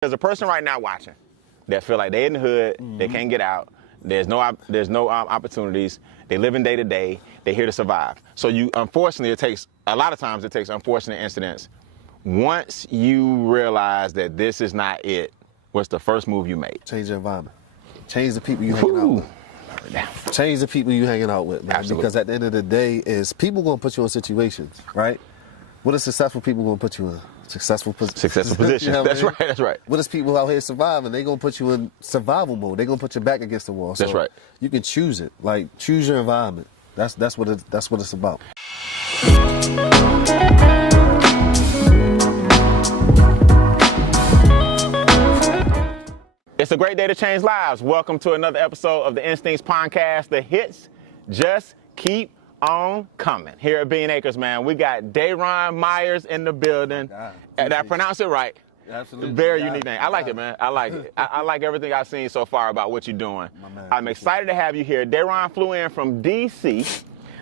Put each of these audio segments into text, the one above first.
There's a person right now watching that feel like they're in the hood, they can't get out, there's no opportunities, they living day to day, they're here to survive. So unfortunately, a lot of times it takes unfortunate incidents. Once you realize that this is not it, what's the first move you make? Change the environment. Change the people you hanging out with. Change the people you hanging out with, man. Absolutely. Because at the end of the day, people gonna put you in situations, right? What are successful people gonna put you in? Successful positions. You know that's right, that's right. What is people out here surviving? They gonna put you in survival mode. They gonna put your back against the wall. So that's right. You can choose it. Like, choose your environment. That's what it's about. It's a great day to change lives. Welcome to another episode of the Instincts Podcast. The hits just keep on coming. Here at Bean Acres, man, we got Daeron Myers in the building. Did I pronounce it right? Absolutely. Very unique name. I like it, man. I like it. I like everything I've seen so far about what you're doing. I'm excited to have you here. Daeron flew in from D.C.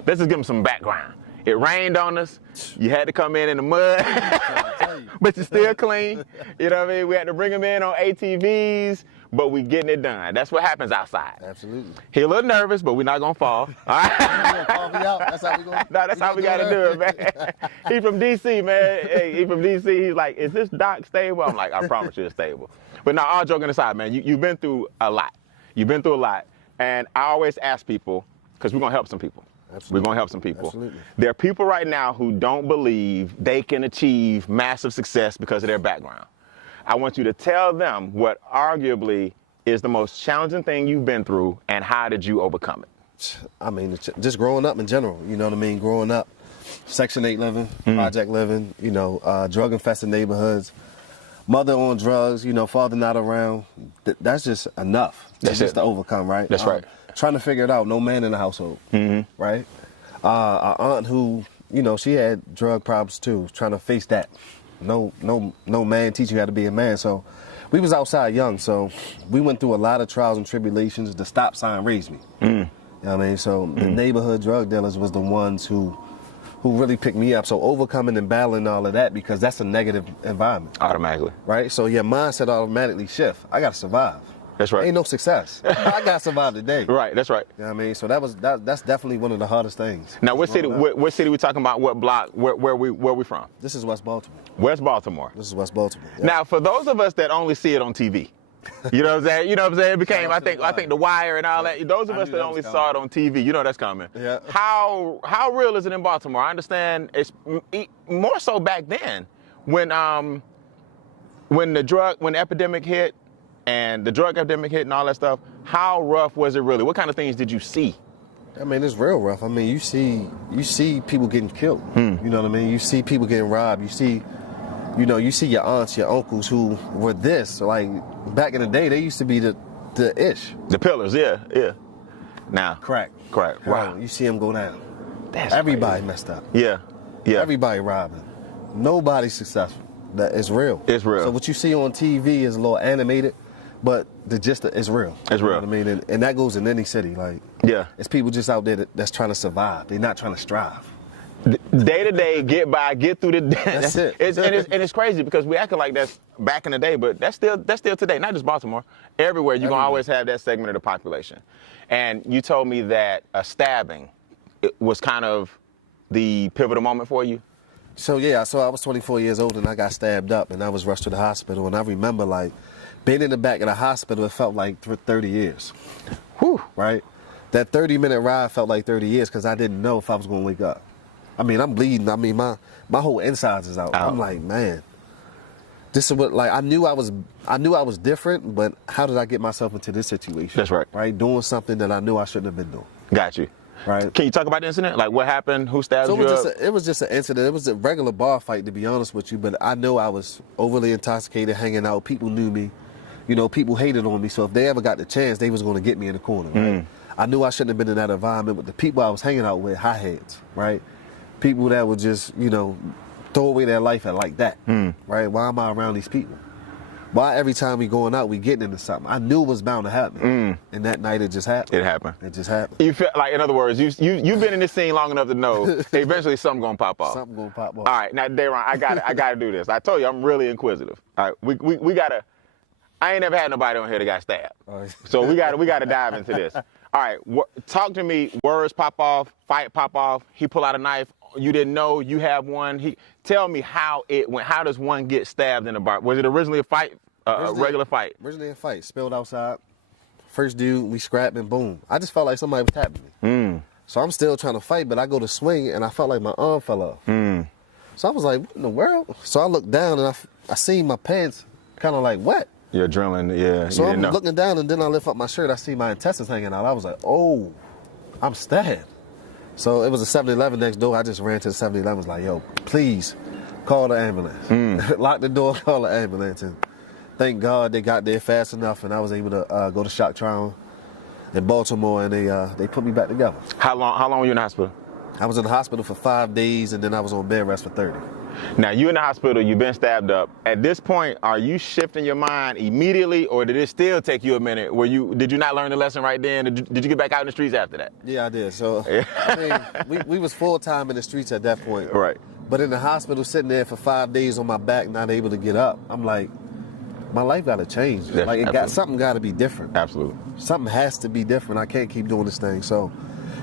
Let's just give him some background. It rained on us. You had to come in the mud, but you're still clean. You know what I mean? We had to bring him in on ATVs, but we getting it done. That's what happens outside. Absolutely. He a little nervous, but we're not gonna fall. All right? Call me out. That's how we gonna. No, that's how we gotta do it, man. He from DC, man. Hey, he from DC. He's like, is this dock stable? I'm like, I promise you it's stable. But now, all joking aside, man, you've been through a lot. You've been through a lot, and I always ask people, because we're gonna help some people. Absolutely. We're going to help some people. Absolutely. There are people right now who don't believe they can achieve massive success because of their background. I want you to tell them what arguably is the most challenging thing you've been through and how did you overcome it? I mean, just growing up in general, you know what I mean? Growing up, Section 8 living, project living, drug-infested neighborhoods, mother on drugs, father not around. That's just enough. That's just to overcome, right? That's right. Trying to figure it out, no man in the household, right? Our aunt who, she had drug problems too, trying to face that. No man teach you how to be a man. So we was outside young, so we went through a lot of trials and tribulations. The stop sign raised me. You know what I mean? So the neighborhood drug dealers was the ones who really picked me up. So overcoming and battling all of that, because that's a negative environment. Automatically. Right? So your mindset automatically shift. I got to survive. That's right. Ain't no success. I got to survive today. Right, that's right. You know what I mean? So that's definitely one of the hardest things. Now, what city we talking about? What block? Where we from? This is West Baltimore. West Baltimore. This is West Baltimore. Yeah. Now, for those of us that only see it on TV, you know what I'm saying? It became, I think The Wire and all that. Those of us that only saw it on TV, you know that's coming. Yeah. How real is it in Baltimore? I understand it's more so back then when the epidemic hit and the drug epidemic hit and all that stuff. How rough was it really? What kind of things did you see? I mean, it's real rough. I mean, you see people getting killed. You know what I mean? You see people getting robbed. You see your aunts, your uncles who were this. Like, back in the day, they used to be the ish. The pillars, yeah. Now. Crack. Wow. You see them go down. That's Everybody crazy. Messed up. Yeah. Everybody robbing. Nobody's successful. That is real. It's real. So what you see on TV is a little animated, but the gist is real. It's real. You know what I mean? And that goes in any city. Like, it's people just out there that's trying to survive. They're not trying to strive. Day to day, get by, get through the day. That's it. And it's crazy because we acting like that's back in the day, but that's still today. Not just Baltimore. Everywhere you're gonna always have that segment of the population. And you told me that a stabbing was kind of the pivotal moment for you. So I was 24 years old and I got stabbed up and I was rushed to the hospital. And I remember, like, being in the back of the hospital, it felt like 30 years. Whew. Right? That 30-minute ride felt like 30 years because I didn't know if I was going to wake up. I mean, I'm bleeding. I mean, my whole insides is out. I'm like, man, this is what, like, I knew I was different, but how did I get myself into this situation? That's right. Right? Doing something that I knew I shouldn't have been doing. Got you. Right. Can you talk about the incident? Like, what happened? Who stabbed you up? It was just an incident. It was a regular bar fight, to be honest with you, but I know I was overly intoxicated, hanging out. People knew me. People hated on me, so if they ever got the chance, they was going to get me in the corner, right? I knew I shouldn't have been in that environment, but the people I was hanging out with, hotheads, right? People that would just, throw away their life at like that, right? Why am I around these people? Why every time we going out, we getting into something? I knew it was bound to happen. And that night it just happened. It happened. It just happened. You feel like, in other words, you've been in this scene long enough to know eventually something gonna pop off. Something gonna pop off. All right, now Daeron, I gotta do this. I told you I'm really inquisitive. All right, we gotta I ain't never had nobody on here that got stabbed. All right. So we got to dive into this. All right, talk to me. Words pop off, fight pop off. He pull out a knife. You didn't know you have one. Tell me how it went. How does one get stabbed in a bar? Was it originally a fight, a regular fight? Originally a fight. Spilled outside. First dude, we scrapped and boom. I just felt like somebody was tapping me. So I'm still trying to fight, but I go to swing and I felt like my arm fell off. So I was like, what in the world? So I looked down and I seen my pants kind of like wet. Your adrenaline, yeah. So I'm looking down and then I lift up my shirt. I see my intestines hanging out. I was like, oh, I'm stabbed. So it was a 7-Eleven next door. I just ran to the 7-Eleven. Was like, yo, please call the ambulance. Lock the door, call the ambulance. And thank God they got there fast enough and I was able to go to shock trial in Baltimore and they put me back together. How long were you in the hospital? I was in the hospital for 5 days and then I was on bed rest for 30. Now, you in the hospital, you've been stabbed up. At this point, are you shifting your mind immediately, or did it still take you a minute? Did you not learn the lesson right then? Did you get back out in the streets after that? Yeah, I did. So, I mean, we was full-time in the streets at that point. Right. But in the hospital, sitting there for 5 days on my back, not able to get up, I'm like, my life got to change. Something got to be different. Absolutely. Something has to be different. I can't keep doing this thing. So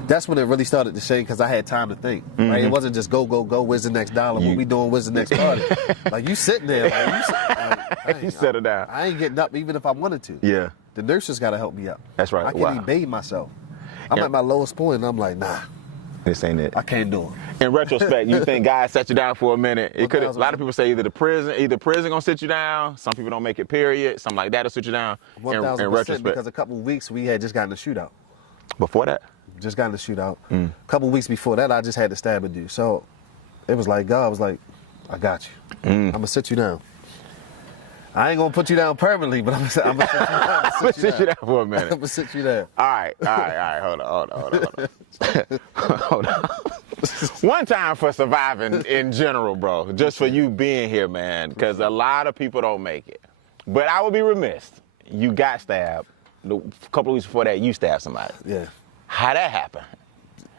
that's when it really started to shake because I had time to think. Right? It wasn't just go. Where's the next dollar? What we doing? Where's the next party? Like you sitting there. You settle down. I ain't getting up even if I wanted to. Yeah. The nurses got to help me up. That's right. I can't even bathe myself. I'm at my lowest point and I'm like, nah. This ain't it. I can't do it. In retrospect, you think God set you down for a minute? It could. A lot of people say either prison gonna sit you down. Some people don't make it. Period. Something like that'll sit you down. 1,000%. Because a couple of weeks we had just gotten a shootout. Before that. Just got in the shootout. A couple weeks before that, I just had to stab a dude. So it was like, God was like, I got you. I'm going to sit you down. I ain't going to put you down permanently, but I'm going to sit you down. I'm going to sit you down for a minute. I'm going to sit you down. All right. Hold on. One time for surviving in general, bro. Just for you being here, man. Because a lot of people don't make it. But I would be remiss. You got stabbed. A couple of weeks before that, you stabbed somebody. Yeah. How'd that happen?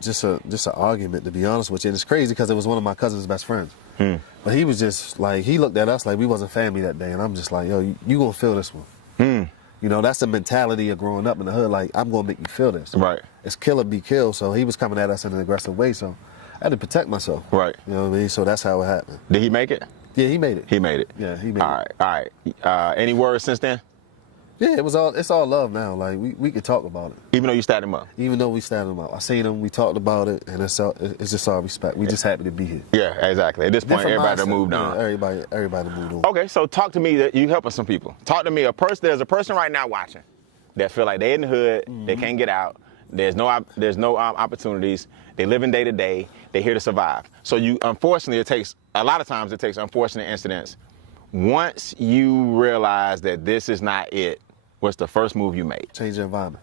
Just an argument, to be honest with you. And it's crazy because it was one of my cousin's best friends. But he was just like, he looked at us like we wasn't family that day. And I'm just like, yo, you going to feel this one. You know, that's the mentality of growing up in the hood. Like, I'm going to make you feel this. Right. It's kill or be killed. So he was coming at us in an aggressive way. So I had to protect myself. Right. You know what I mean? So that's how it happened. Did he make it? Yeah, he made it. He made it. Yeah, he made it. All right. Any words since then? Yeah, it's all love now. Like we could talk about it. Even though you stabbed him up? Even though we stabbed him up. I seen him, we talked about it, and it's just all respect. We just happy to be here. Yeah, exactly. At this point, everybody done moved on. Yeah, everybody moved on. Okay, so talk to me that you helping some people. Talk to me, there's a person right now watching that feel like they in the hood, they can't get out, there's no opportunities, they living day to day, they here to survive. So unfortunately, a lot of times it takes unfortunate incidents. Once you realize that this is not it, what's the first move you make? Change the environment.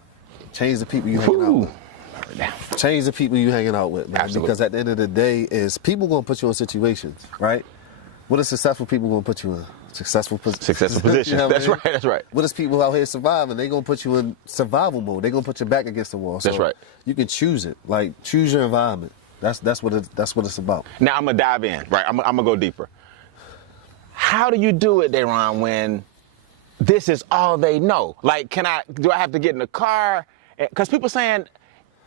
Change the people you hanging out with. Change the people you hanging out with, man. Absolutely. Because at the end of the day, is people gonna put you in situations, right? What are successful people gonna put you in? Successful positions. You know that's right. That's right. What is people out here surviving? They gonna put you in survival mode. They gonna put your back against the wall. So that's right. You can choose it. Like choose your environment. That's what it's about. Now I'm gonna dive in. Right. I'm gonna go deeper. How do you do it, Daeron, when this is all they know? Like, do I have to get in the car? Because people saying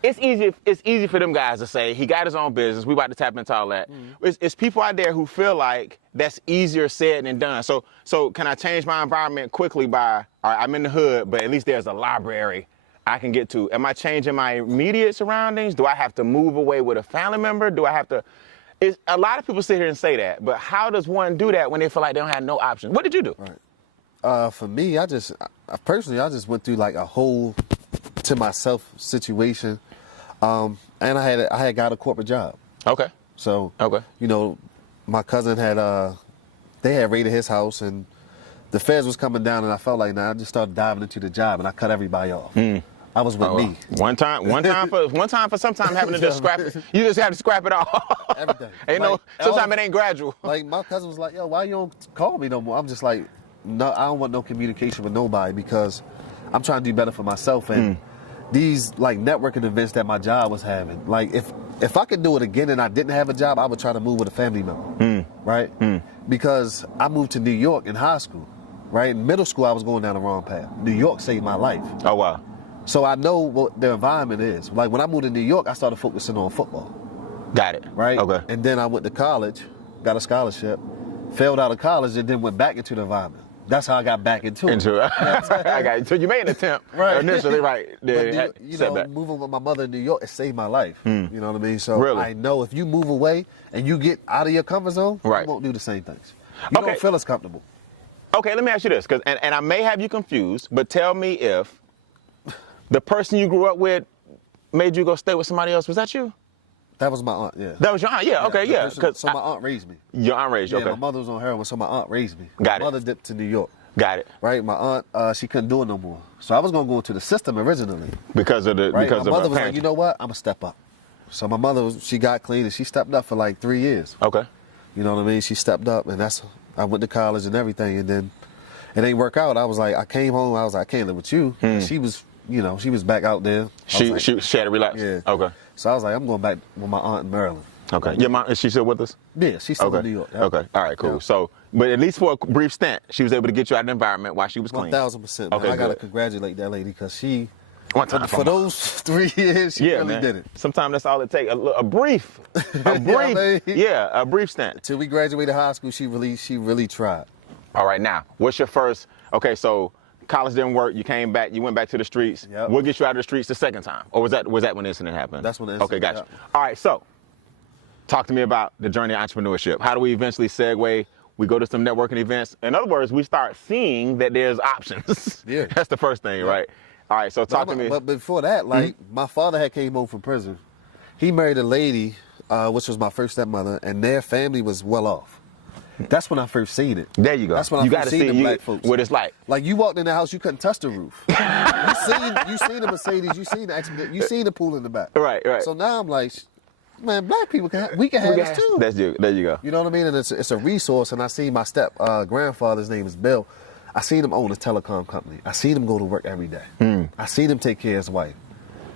it's easy for them guys to say, he got his own business, we about to tap into all that. It's people out there who feel like that's easier said than done. So can I change my environment quickly by, all right, I'm in the hood, but at least there's a library I can get to. Am I changing my immediate surroundings? Do I have to move away with a family member? Do I have to... a lot of people sit here and say that, but how does one do that when they feel like they don't have no options? What did you do? Right. For me, I personally went through like a whole to myself situation, and I had got a corporate job. Okay. So you know, my cousin they had raided his house and the feds was coming down, and I felt like I just started diving into the job and I cut everybody off. I was with me. One time for sometime having to just scrap it. You just have to scrap it all. Everything. Sometimes it ain't gradual. Like my cousin was like, yo, why you don't call me no more? I'm just like, no, I don't want no communication with nobody because I'm trying to do better for myself. And these like networking events that my job was having, like if I could do it again and I didn't have a job, I would try to move with a family member. Right? Because I moved to New York in high school. right? In middle school, I was going down the wrong path. New York saved my life. Oh, wow. So I know what the environment is. Like when I moved to New York, I started focusing on football. Got it. Right? Okay. And then I went to college, got a scholarship, failed out of college, and then went back into the environment. That's how I got back into it. I got it. So you made an attempt initially, right? But you know, moving with my mother in New York, it saved my life. You know what I mean? So really? I know if you move away and you get out of your comfort zone, you won't do the same things. You don't feel as comfortable. Okay, let me ask you this, and I may have you confused, but tell me if the person you grew up with made you go stay with somebody else. Was that you? That was my aunt, yeah. That was your aunt, yeah, okay, yeah. So my aunt raised me. Your aunt raised you, okay. My mother was on heroin, so my aunt raised me. Got it. My mother dipped to New York. Got it. Right, my aunt, she couldn't do it no more. So I was gonna go into the system originally. Because of the, right? because my of mother her was parents. like, you know what, I'm gonna step up. So my mother, she got clean and she stepped up for like 3 years. Okay. You know what I mean? She stepped up and I went to college and everything, and then it ain't work out. I was like, I came home, I was like, I can't live with you. She was, you know, she was back out there. She had to relapse? Yeah. Okay. So I was like, I'm going back with my aunt in Maryland. Okay. Your mom, is she still with us? Yeah, she's still in New York. Yep. Okay. All right, cool. Yeah. So, but at least for a brief stint, she was able to get you out of the environment while she was clean. 1,000%. Okay, I got to good. congratulate that lady because she, One time for those 3 years, she really did it. Sometimes that's all it takes. A brief, a brief stint. Till we graduated high school, she really tried. All right, now, what's your first, okay, so college didn't work, you came back, you went back to the streets. Yep. What gets you out of the streets the second time? Or was that when the incident happened? That's when the incident Okay, gotcha. All right, so talk to me about the journey of entrepreneurship. How do we eventually segue? We go to some networking events. In other words, we start seeing that there's options. Yeah. That's the first thing, right? All right, so talk to me. But before that, like, my father had came home from prison. He married a lady, which was my first stepmother, and their family was well off. That's when I first seen it. There you go. That's when I first seen the black folks. What it's like. Like, you walked in the house, you couldn't touch the roof. you seen the Mercedes, you seen the Expedition, you seen the pool in the back. Right. So now I'm like, man, black people we can have this too. There you go. You know what I mean? And it's a resource. And I see my grandfather's name is Bill. I seen him own a telecom company. I seen him go to work every day. I seen him take care of his wife.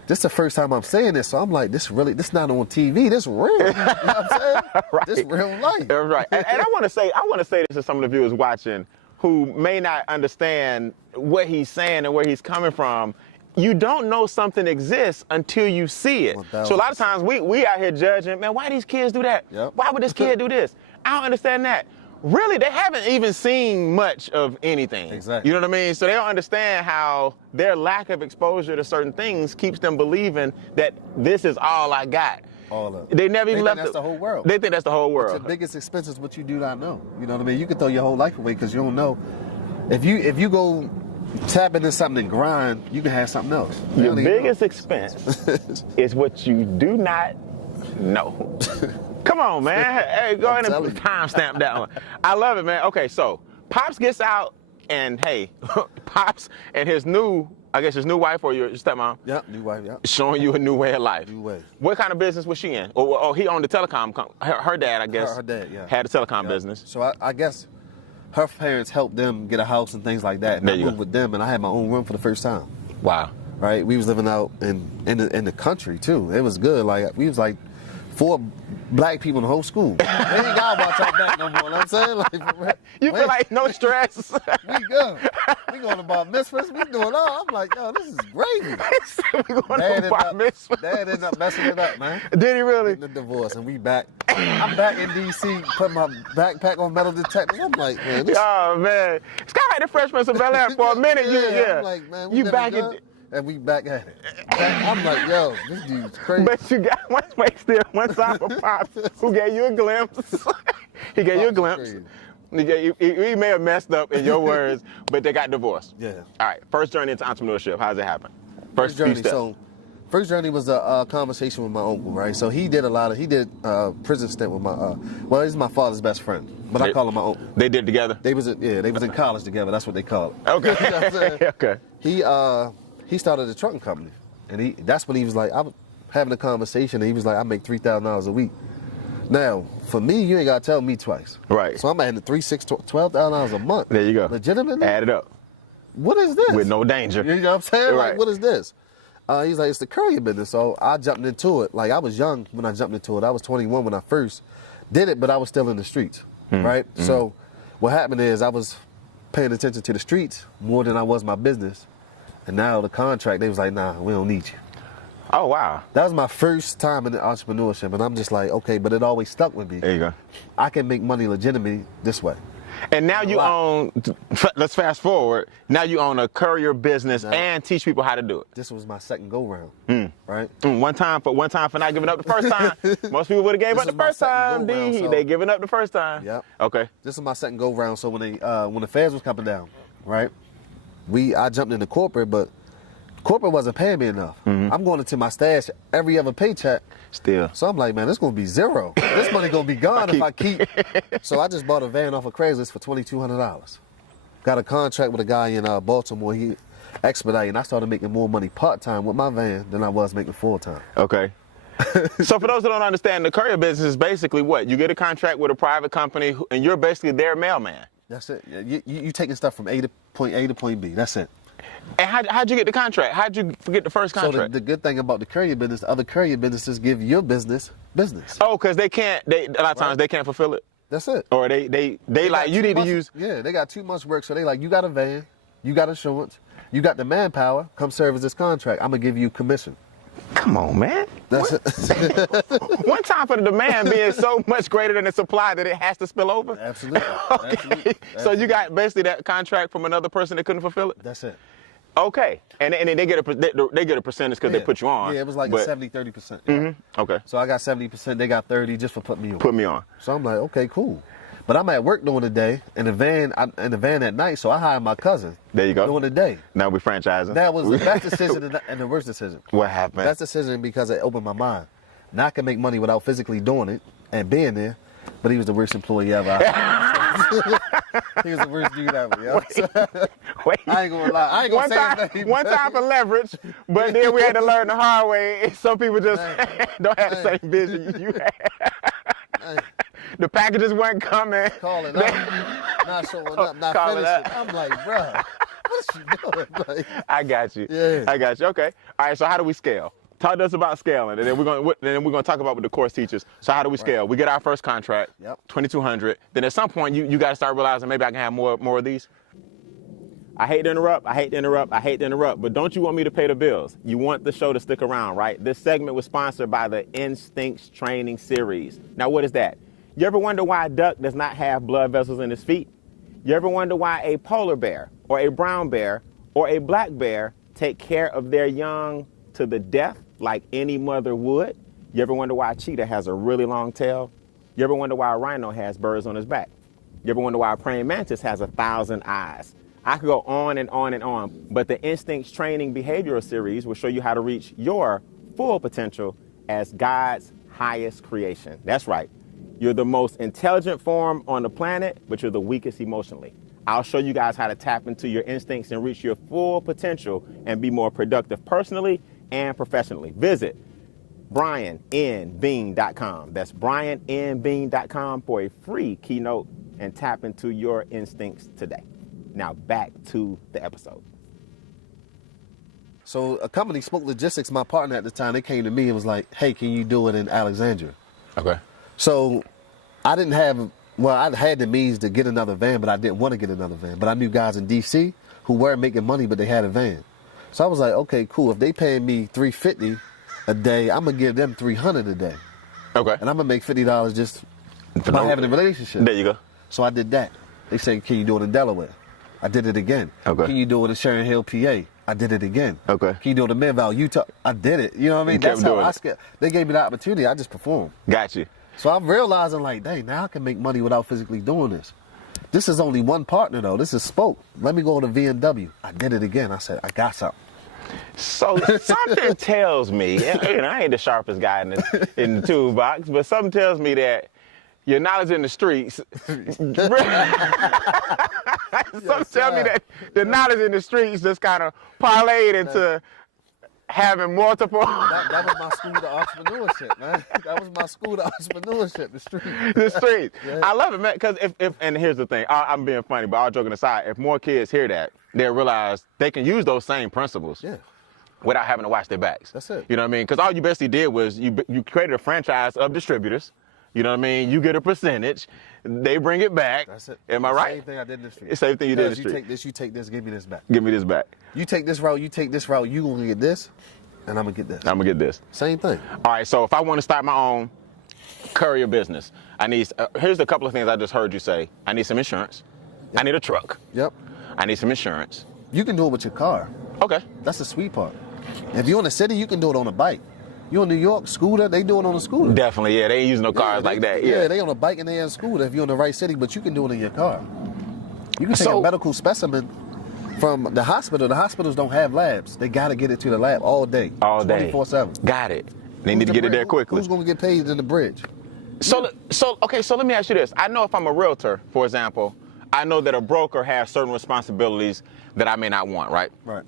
This is the first time I'm saying this, so I'm like, this not on TV. This real. You know what I'm saying? Right. This real life. Right. And I want to say this to some of the viewers watching who may not understand what he's saying and where he's coming from. You don't know something exists until you see it. 1,000%. So a lot of times we out here judging, man, why these kids do that? Yep. Why would this kid do this? I don't understand that. Really, they haven't even seen much of anything. Exactly. You know what I mean? So they don't understand how their lack of exposure to certain things keeps them believing that this is all I got. All of it. They never even They left. think that's the whole world. They think that's the whole world. But your biggest expense is what you do not know. You know what I mean? You can throw your whole life away because you don't know. If you go tap into something and grind, you can have something else. Your biggest expense is what you do not know. Come on, man. Hey, go ahead and timestamp that one. I love it, man. Okay, so Pops gets out, and hey, Pops and his new wife or your stepmom. Yep, new wife, yep. Showing you a new way of life. New way. What kind of business was she in? Or he owned the telecom company. Her dad, I guess. Her dad, yeah. Had a telecom business. So I guess her parents helped them get a house and things like that. And I moved with them, and I had my own room for the first time. Wow. Right? We was living out in the country too. It was good. Like we was like 4 black people in the whole school. They ain't gotta watch our back no more. You know what I'm saying? Like, you feel like no stress. We good. We going to bar mitzvahs. We doing all. I'm like, yo, this is gravy. We going to bar mitzvahs. Dad ended up messing it up, man. Did he really? Getting the divorce, and we back. I'm back in D.C. putting my backpack on metal detectors. I'm like, man, this. Oh man, it's kind of like the Fresh of Bel Air for a minute. Yeah. I'm like, man, you back in. And we back at it. I'm like, yo, this dude's crazy. But you got one side for Pops who gave you a glimpse. He gave you a glimpse. He may have messed up in your words, but they got divorced. Yeah. All right. First journey into entrepreneurship. How does it happen? First journey. few steps. So, first journey was a conversation with my uncle, right? So he did prison stint with my, he's my father's best friend, but I call him my uncle. They did together? They was in college together. That's what they call it. Okay. You know what I'm saying? Okay. He started a trucking company, and that's when he was like, I was having a conversation, and he was like, I make $3,000 a week. Now, for me, you ain't gotta tell me twice. Right. So I'm at the $12,000 a month. There you go. Legitimately? Add it up. What is this? With no danger. You know what I'm saying? Right. Like, what is this? He's like, it's the courier business. So I jumped into it. Like, I was young when I jumped into it. I was 21 when I first did it, but I was still in the streets, right? So what happened is I was paying attention to the streets more than I was my business. And now the contract, they was like, nah, we don't need you. Oh, wow. That was my first time in the entrepreneurship, and I'm just like, okay, but it always stuck with me. There you go. I can make money legitimately this way. And now you own, let's fast forward, now you own a courier business and teach people how to do it. This was my second go-round, right? One time for not giving up the first time. Most people would have gave up the first time, D. So they giving up the first time. Yep. Okay. This is my second go-round, so when the feds was coming down, right, I jumped into corporate, but corporate wasn't paying me enough. I'm going into my stash every other paycheck. Still. So I'm like, man, this gonna be zero. This money gonna be gone if I keep. So I just bought a van off of Craigslist for $2,200. Got a contract with a guy in Baltimore. He expedited, and I started making more money part-time with my van than I was making full-time. Okay. So for those that don't understand, the courier business is basically what? You get a contract with a private company, and you're basically their mailman. That's it. You taking stuff from point A to point B. That's it. And how'd you get the contract? How'd you get the first contract? So the good thing about the courier business, other courier businesses give your business. Oh, because a lot of times they can't fulfill it. That's it. Or they like, you need to use. Yeah, they got too much work. So they like, you got a van, you got insurance, you got the manpower, come service this contract. I'm going to give you commission. Come on, man. That's it. One time for the demand being so much greater than the supply that it has to spill over? Absolutely. Okay. Absolutely. So you got basically that contract from another person that couldn't fulfill it? That's it. Okay. And then they get a percentage because they put you on. Yeah, it was like a 70-30%. Okay. So I got 70%, they got 30 just for putting me on. Put me on. So I'm like, okay, cool. But I'm at work during the day in the van at night, so I hired my cousin. There you go. During the day. Now we franchising. That was the best decision and the worst decision. What happened? Best decision because it opened my mind. Now I can make money without physically doing it and being there, but he was the worst employee ever. He was the worst dude ever, yo. Wait. I ain't gonna lie. I ain't gonna say his name. One time for leverage, but then we had to learn the hard way. Some people just don't have the same vision you had. The packages weren't coming. Calling up, not showing up, not finishing. I'm like, bro, what's she doing? Like, I got you. Yeah. I got you. Okay. All right. So how do we scale? Talk to us about scaling, and then we're gonna talk about what the course teaches. So how do we scale? We get our first contract, Yep. 2,200. Then at some point you got to start realizing maybe I can have more of these. I hate to interrupt, but don't you want me to pay the bills? You want the show to stick around, right? This segment was sponsored by the Instincts Training Series. Now, what is that? You ever wonder why a duck does not have blood vessels in his feet? You ever wonder why a polar bear or a brown bear or a black bear take care of their young to the death like any mother would? You ever wonder why a cheetah has a really long tail? You ever wonder why a rhino has birds on his back? You ever wonder why a praying mantis has 1,000 eyes? I could go on and on and on, but the Instincts Training Behavioral Series will show you how to reach your full potential as God's highest creation. That's right. You're the most intelligent form on the planet, but you're the weakest emotionally. I'll show you guys how to tap into your instincts and reach your full potential and be more productive personally and professionally. Visit BrianNBean.com. That's BrianNBean.com for a free keynote and tap into your instincts today. Now back to the episode. so a company, Spoke Logistics, my partner at the time, they came to me and was like, hey, can you do it in Alexandria? Okay. So I had the means to get another van, but I didn't want to get another van. But I knew guys in DC who weren't making money, but they had a van. So I was like, okay, cool. If they paying me $350 a day, I'm going to give them $300 a day. Okay. And I'm going to make $50 just by having a relationship. There you go. So I did that. They said, can you do it in Delaware? I did it again. Okay. Can you do it in Sharon Hill, PA? I did it again. Okay. Can you do it in Midvale, Utah? I did it. You know what I mean? You kept That's how doing I it. scale. They gave me the opportunity. I just performed. Got you. So I'm realizing, like, dang, now I can make money without physically doing this. This is only one partner, though. This is Spoke. Let me go to VNW. I did it again. I said, I got something. So something tells me, and I ain't the sharpest guy in the toolbox, but something tells me that your knowledge in the streets, some tell me that the knowledge in the streets just kind of parlayed into having multiple. That was my school to entrepreneurship, man. That was my school to entrepreneurship, the street. The streets. Yeah. I love it, man, because if and here's the thing, I'm being funny, but all joking aside, if more kids hear that, they'll realize they can use those same principles. Yeah. Without having to watch their backs. That's it. You know what I mean? Because all you basically did was you created a franchise of distributors You know what I mean? You get a percentage. They bring it back. That's it. Am I right? Same thing I did in the street. Same thing you did in the You street. take this, you take this, give me this back. Give me this back. You take this route, you take this route, you gonna get this, and I'm gonna get this. I'm gonna get this. Same thing. All right, so if I want to start my own courier business, I need, here's a couple of things I just heard you say. I need some insurance. Yep. I need a truck. Yep. I need some insurance. You can do it with your car. Okay. That's the sweet part. If you're in the city, you can do it on a bike. You in New York, scooter, they do it on a scooter. Definitely, yeah. They ain't using no cars like that. Yeah. They on a bike and they on a scooter if you're in the right city, but you can do it in your car. You can take a medical specimen from the hospital. The hospitals don't have labs. They got to get it to the lab all day. All day. 24/7. Got it. They need to get it there quickly. Who's going to get paid in the bridge? So let me ask you this. I know if I'm a realtor, for example, I know that a broker has certain responsibilities that I may not want, right? Right.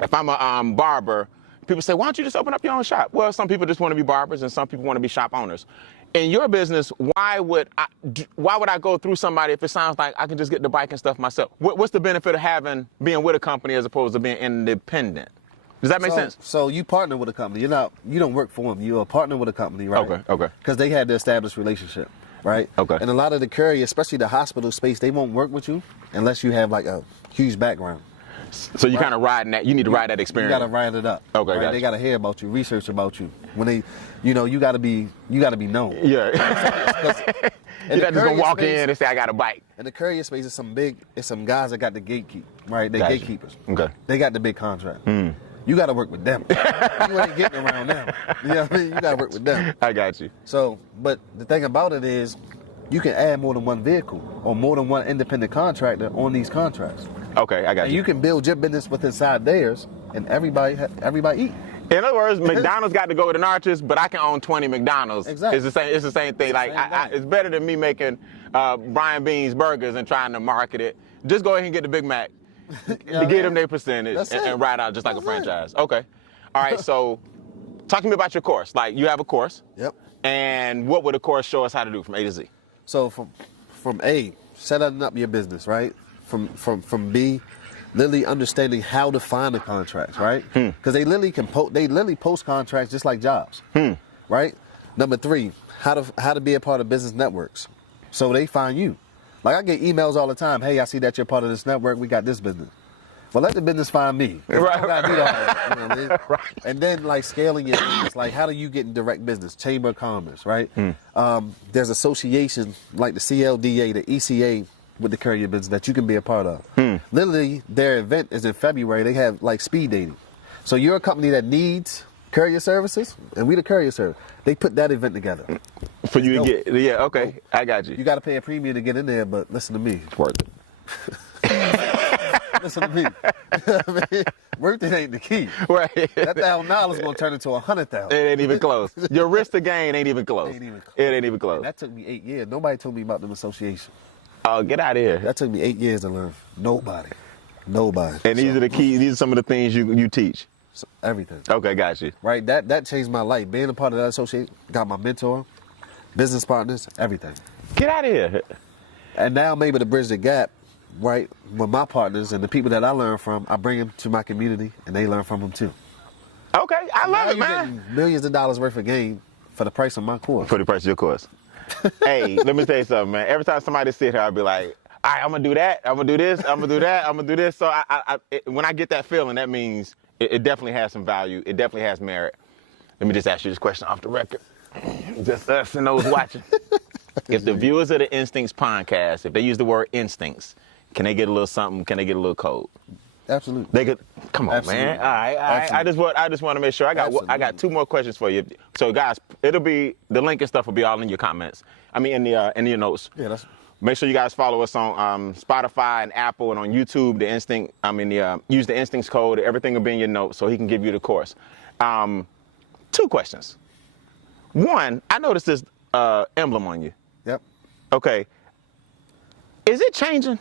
If I'm a barber, people say, why don't you just open up your own shop? Well, some people just want to be barbers and some people want to be shop owners. In your business, why would I go through somebody if it sounds like I can just get the bike and stuff myself? What's the benefit of being with a company as opposed to being independent? Does that make sense? So you partner with a company. You don't work for them. You're a partner with a company, right? Okay. Because they had the established relationship, right? Okay. And a lot of the courier, especially the hospital space, they won't work with you unless you have like a huge background. So you kind of riding that. You need to ride that experience. You got to ride it up. Okay, right? gotcha. They got to hear about you, research about you. When they, you got to be known. Yeah. You're not just gonna walk in and say I got a bike. In the courier space, it's some guys that got the gatekeep, right? They Gotcha. gatekeepers. Okay. They got the big contract. You got to work with them. You ain't getting around them. You know what I mean? You got to work with them. I got you. So, but the thing about it is, you can add more than one vehicle or more than one independent contractor on these contracts. Okay, I got And you. you can build your business with inside theirs, and everybody eat. In other words, McDonald's got to go with an arches, but I can own 20 McDonald's. Exactly. It's the same thing. It's better than me making Brian Bean's burgers and trying to market it. Just go ahead and get the Big Mac, to get them their percentage and ride out just like a franchise. Okay. All right. So, talk to me about your course. Like, you have a course. Yep. And what would the course show us how to do from A to Z? So from A, setting up your business, right? From B, literally understanding how to find the contracts, right? Because they literally post contracts just like jobs, right? Number 3, how to be a part of business networks, so they find you. Like I get emails all the time. Hey, I see that you're part of this network. We got this business. Well, let the business find me. Right. I don't gotta do that. You know what I mean? Right. And then like scaling your business, like how do you get in direct business? Chamber of Commerce, right? There's associations like the CLDA, the ECA with the courier business that you can be a part of. Literally, their event is in February. They have like speed dating. So you're a company that needs courier services, and we the courier service. They put that event together. For you to get, okay, I got you. You got to pay a premium to get in there, but listen to me. It's worth it. Listen to me. I mean, worth it ain't the key. Right. That $1,000 gonna turn into $100,000. It ain't even close. Your risk to gain ain't even close. It ain't even close. And that took me 8 years. Nobody told me about them associations. Oh, get out of here. That took me 8 years to learn. Nobody. And these are the keys. These are some of the things you teach. So everything. Okay, got you. Right. That changed my life. Being a part of that association, got my mentor, business partners, everything. Get out of here. And now I'm able to bridge the gap, right, with my partners and the people that I learn from. I bring them to my community, and they learn from them too. Okay, I love it, Now man. you're getting millions of dollars worth of gain for the price of my course. For the price of your course. Hey, let me tell you something, man. Every time somebody sit here, I'll be like, all right, I'm going to do that. I'm going to do this. I'm going to do that. I'm going to do this. So when I get that feeling, that means it definitely has some value. It definitely has merit. Let me just ask you this question off the record. Just us and those watching. If the viewers of the Instincts podcast, if they use the word instincts, can they get a little something? Can they get a little code? Absolutely. They could. Come on, Absolutely. man. All right. I just want to make sure. I got 2 more questions for you. So, guys, it'll be the link and stuff will be all in your comments. I mean, in your notes. Yeah, that's. Make sure you guys follow us on Spotify and Apple and on YouTube. Use the Instincts code. Everything will be in your notes, so he can give you the course. 2 questions. 1, I noticed this emblem on you. Yep. Okay. Is it changing?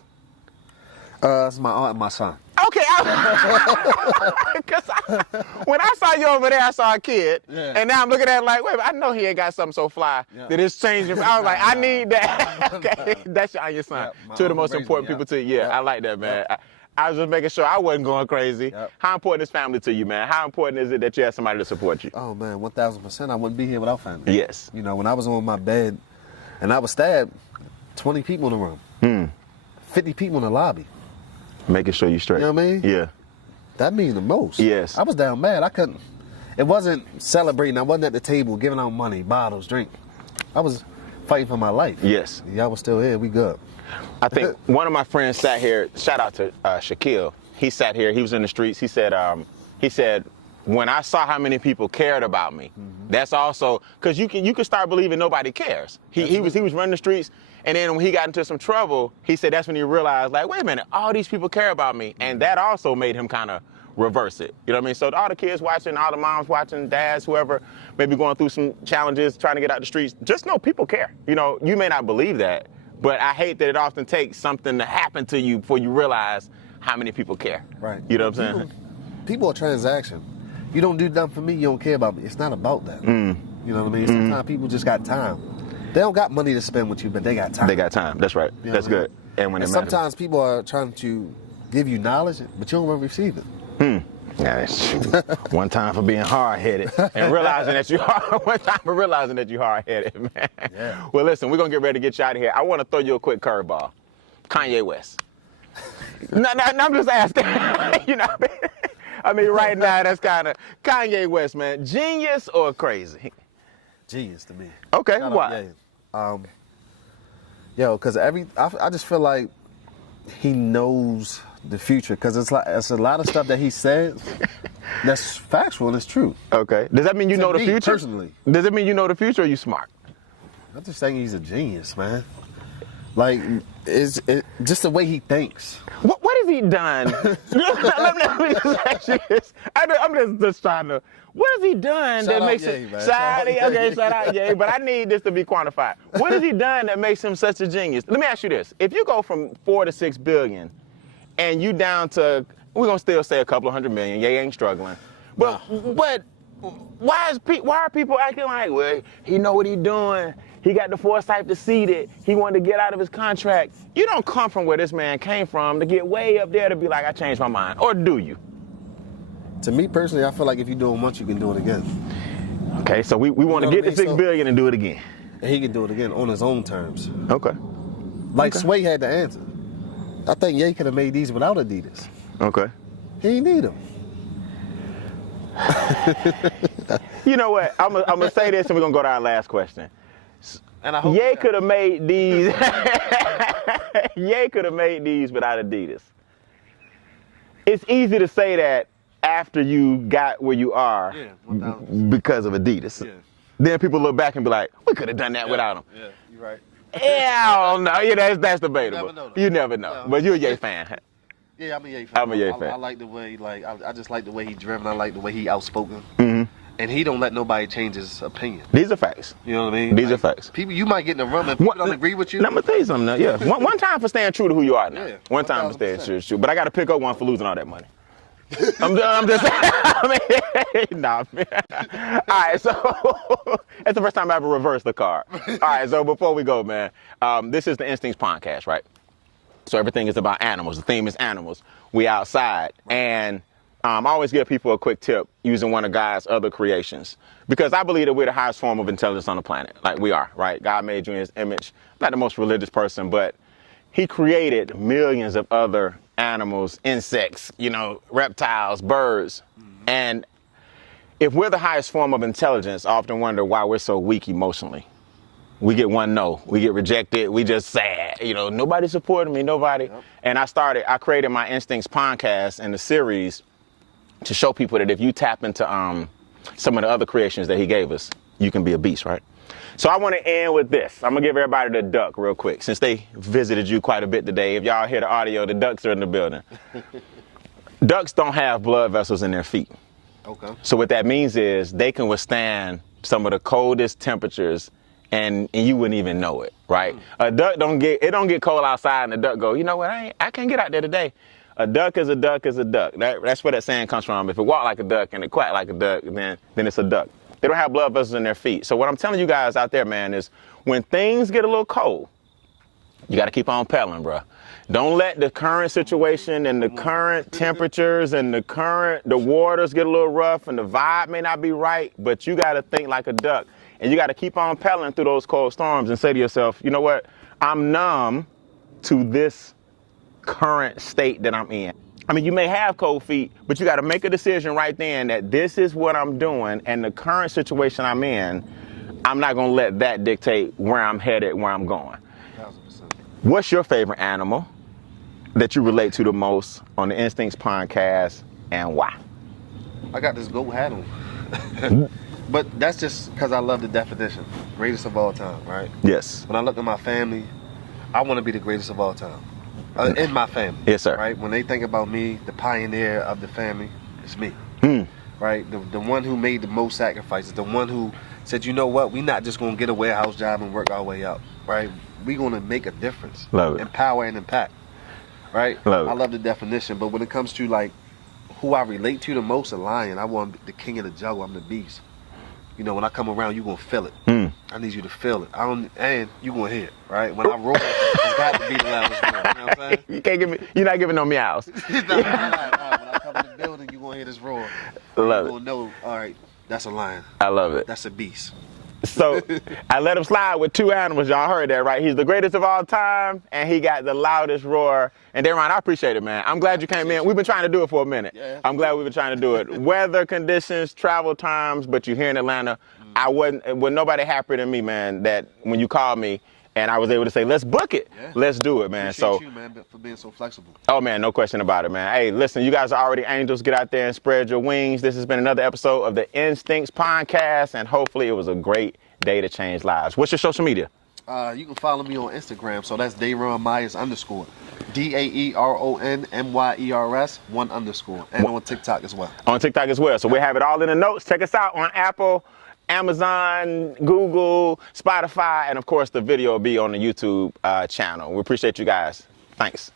It's my aunt and my son. Okay, because when I saw you over there, I saw a kid, and now I'm looking at it like, wait, I know he ain't got something so fly that it's changing. I was like, I need that. Okay, that's your son. Yeah, 2 of the most important people to you. Yeah, I like that, man. I was just making sure I wasn't going crazy. Yep. How important is family to you, man? How important is it that you have somebody to support you? Oh man, 1,000%. I wouldn't be here without family. Yes. You know, when I was on my bed, And I was stabbed 20 people in the room, 50 people in the lobby. Making sure you straight. You know what I mean? Yeah. That means the most. Yes. I was down bad. I couldn't. It wasn't celebrating. I wasn't at the table giving out money, bottles, drink. I was fighting for my life. Yes. Y'all was still here. We good. I think one of my friends sat here. Shout out to Shaquille. He sat here. He was in the streets. He said, when I saw how many people cared about me, that's also because you can start believing nobody cares. He was running the streets, and then when he got into some trouble, he said that's when he realized, like, wait a minute, all these people care about me, and that also made him kind of reverse it. You know what I mean? So all the kids watching, all the moms watching, dads, whoever, maybe going through some challenges, trying to get out the streets, just know people care. You know, you may not believe that, but I hate that it often takes something to happen to you before you realize how many people care. Right. You know what I'm saying? People are transaction. You don't do nothing for me, you don't care about me. It's not about that. You know what I mean? Sometimes people just got time. They don't got money to spend with you, but they got time. They got time. That's right. You know That's good. And when it matters. sometimes people are trying to give you knowledge, but you don't want to receive it. Yeah, that's true. One time for being hard-headed and realizing that one time for realizing that you're hard-headed, man. Yeah. Well, listen, we're gonna get ready to get you out of here. I want to throw you a quick curveball. Kanye West. No, I'm just asking. You know what I mean? I mean, right now, that's kind of Kanye West, man. Genius or crazy? Genius to me. Okay, Shout why? out, because I just feel like he knows the future, because it's a lot of stuff that he says that's factual and it's true. Okay. Does that mean you know the future? Personally. Does it mean you know the future or you smart? I'm just saying he's a genius, man. Like, it's just the way he thinks. What has he done? Let me just ask you this. I'm just trying to. What has he done that makes him? Shout out, Ye. But I need this to be quantified. What has he done that makes him such a genius? Let me ask you this: if you go from 4 to 6 billion, and you down to, we're gonna still say a couple of 100 million. Ye ain't struggling. But why are people acting like, well, he know what he doing? He got the foresight to see it. He wanted to get out of his contract. You don't come from where this man came from to get way up there to be like, I changed my mind. Or do you? To me personally, I feel like if you do it once, you can do it again. Okay, so we want to get to 6 billion and do it again. And he can do it again on his own terms. Okay. Like Sway had the answer. I think Ye could have made these without Adidas. Okay. He didn't need them. You know what? I'm gonna say this and we're gonna go to our last question. And I hope Ye could have made these. Ye could have made these without Adidas. It's easy to say that after you got where you are because of Adidas. Yeah. Then people look back and be like, we could have done that without them. Yeah, you're right. Yeah, I don't know. Yeah, that's debatable. You never know. No. But you're a Ye fan. Yeah, I'm a Ye fan. I'm a Ye fan. I like the way, I just like the way he's driven. I like the way he outspoken. Mm-hmm. And he don't let nobody change his opinion. These are facts. You know what I mean? These are facts. People, you might get in a room and people don't agree with you. Now, I'm gonna tell you something now. Yeah, one time for staying true to who you are now. Yeah, one time for staying true. But I got to pick up one for losing all that money. I'm just I mean, nah. All right, so that's the first time I ever reversed the card. All right, so before we go, man, this is the Instincts podcast, right? So everything is about animals. The theme is animals. We outside, and I always give people a quick tip using one of God's other creations, because I believe that we're the highest form of intelligence on the planet. Like we are, right? God made you in his image. I'm not the most religious person, but he created millions of other animals, insects, reptiles, birds. And if we're the highest form of intelligence, I often wonder why we're so weak emotionally. We get one no, we get rejected, we just sad, nobody supported me, nobody. Yep. And I created my Instincts podcast and the series to show people that if you tap into some of the other creations that he gave us, you can be a beast, right? So I want to end with this. I'm going to give everybody the duck real quick, since they visited you quite a bit today. If y'all hear the audio, the ducks are in the building. Ducks don't have blood vessels in their feet. Okay. So what that means is they can withstand some of the coldest temperatures, and you wouldn't even know it, right? A duck don't get cold outside, and the duck go, you know what, I can't get out there today. A duck is a duck is a duck. That's where that saying comes from. If it walk like a duck and it quack like a duck, then it's a duck. They don't have blood vessels in their feet. So what I'm telling you guys out there, man, is when things get a little cold, you got to keep on pedaling, bro. Don't let the current situation and the current temperatures and the waters get a little rough and the vibe may not be right, but you got to think like a duck. And you got to keep on pedaling through those cold storms and say to yourself, you know what? I'm numb to this current state that I'm in. I mean, you may have cold feet, but you got to make a decision right then that this is what I'm doing, and the current situation I'm in, I'm not going to let that dictate where I'm headed, where I'm going. 1000%. What's your favorite animal that you relate to the most on the Instincts podcast, and why? I got this goat hat on. But that's just because I love the definition. Greatest of all time, right? Yes. When I look at my family, I want to be the greatest of all time. In my family. Yes, sir. Right? When they think about me, the pioneer of the family, it's me. Right? The one who made the most sacrifices, the one who said, you know what, we're not just going to get a warehouse job and work our way up. Right? We're going to make a difference. Love it. Empower and impact. Right? Love it. I love the definition, but when it comes to like who I relate to the most, a lion, I want the king of the jungle, I'm the beast. You know, when I come around, you're going to feel it. I need you to feel it. And you're going to hear it, right? When I roar, it's got to be the loudest roar. You know what I'm saying? You can't give me, you're not giving no meows. When I come in the building, you're going to hear this roar. Love You're going to know, all right, that's a lion. I love it. That's a beast. So I let him slide with two animals. Y'all heard that, right? He's the greatest of all time, and he got the loudest roar. And Daeron, I appreciate it, man. I'm glad you came in. We've been trying to do it for a minute. Yeah. I'm glad we've been trying to do it. Weather conditions, travel times, but you're here in Atlanta. Wasn't nobody happier than me, man, that when you called me and I was able to say, let's book it. Yeah. Let's do it, man. Appreciate you, man, for being so flexible. Oh, man, no question about it, man. Hey, listen, you guys are already angels. Get out there and spread your wings. This has been another episode of the Instincts podcast, and hopefully it was a great day to change lives. What's your social media? You can follow me on Instagram, so that's Daeron Myers _ DAERONMYERS _, and on TikTok as well. On TikTok as well. So we have it all in the notes. Check us out on Apple, Amazon, Google, Spotify, and of course the video will be on the YouTube channel. We appreciate you guys. Thanks.